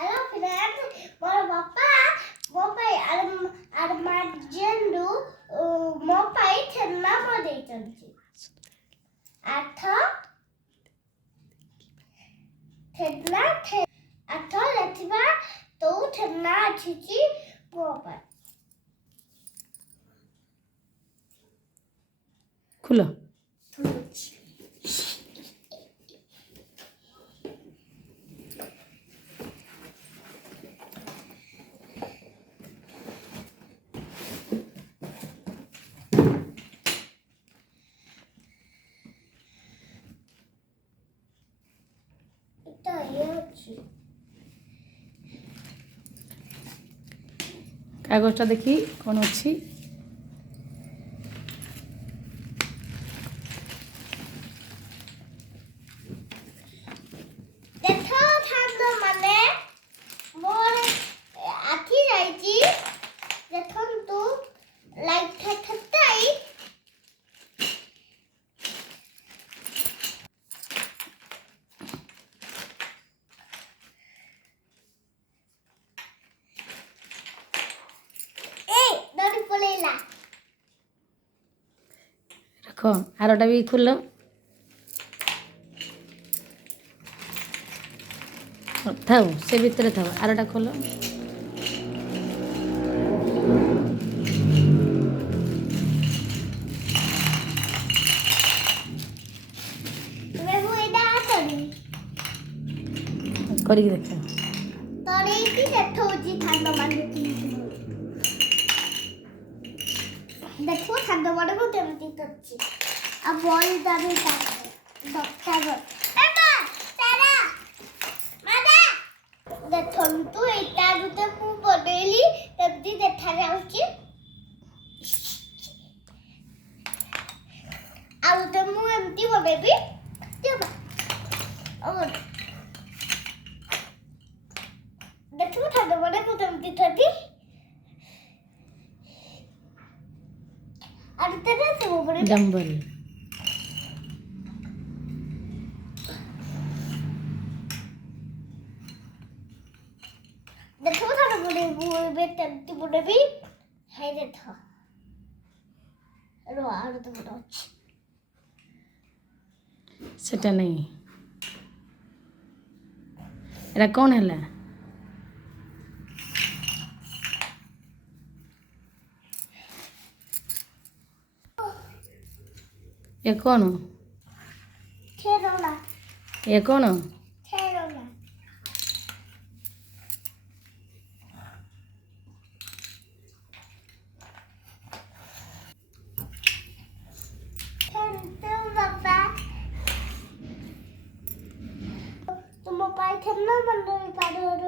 Hello friends, ମୋର ବାପା ମୋ ପାଇଁ ଆର୍ମାଜେଣ୍ଡୁ ମୋ ପାଇଁ ଥେଲା ବନେଇଛନ୍ତି। ଆଠ ଲେଖିବା ତୁ ଥେଲା ଆସିଛି ମୋ ପାଇଁ। ଖୋଲ। କାଗଜଟା ଦେଖି କ'ଣ ଅଛି? ଦେଖ ସାଙ୍ଗମାନେ ମୋର ଆଖି ଯାଇଛି ଦେଖନ୍ତୁ ଲାଇଟ୍ ଠାଇ ରଖ। ଆରଟା ବି ଖୋଲ। ଥାଉ ସେ ଭିତରେ ଥାଉ। ଆରଟା ଖୋଲ। କରିକି ଦେଖ। ତଳେଇକି ଦେଖଉଛି ସାଙ୍ଗମାନେ ଦେଖୁ ସାଙ୍ଗମାନଙ୍କୁ କେମିତି କରୁଛି ଆଉ ବଲ୍ ଦାବି ଦେଖନ୍ତୁ ଏଇଟା ଗୋଟେ ମୁଁ ବନେଇଲି କେମିତି ଦେଖାଯାଉଛି। ଆଉ ଗୋଟେ ମୁଁ ଏମିତି ବନେଇବି ଦେଖିବୁ ସାଙ୍ଗମାନଙ୍କୁ କେମିତି ଥାନ୍ତି। ଡମ୍ବଲ। ଦେଖିବୁ ସାଙ୍ଗମାନଙ୍କୁ ଏବେ କେମିତି ବନେଇବି। ହେଇ ଦେଖ ଆଳୁ ତ ବଡ଼ ଅଛି ସେଟା ନାହିଁ। ଏଟା କ'ଣ ହେଲା? ଏ କ'ଣ? ଖେଳନା ଏ କ'ଣ? ଖେଳନା ବାପା ତୁମ ପାଇଁ ଖେଳନା ବନେଇ ପାରିବ।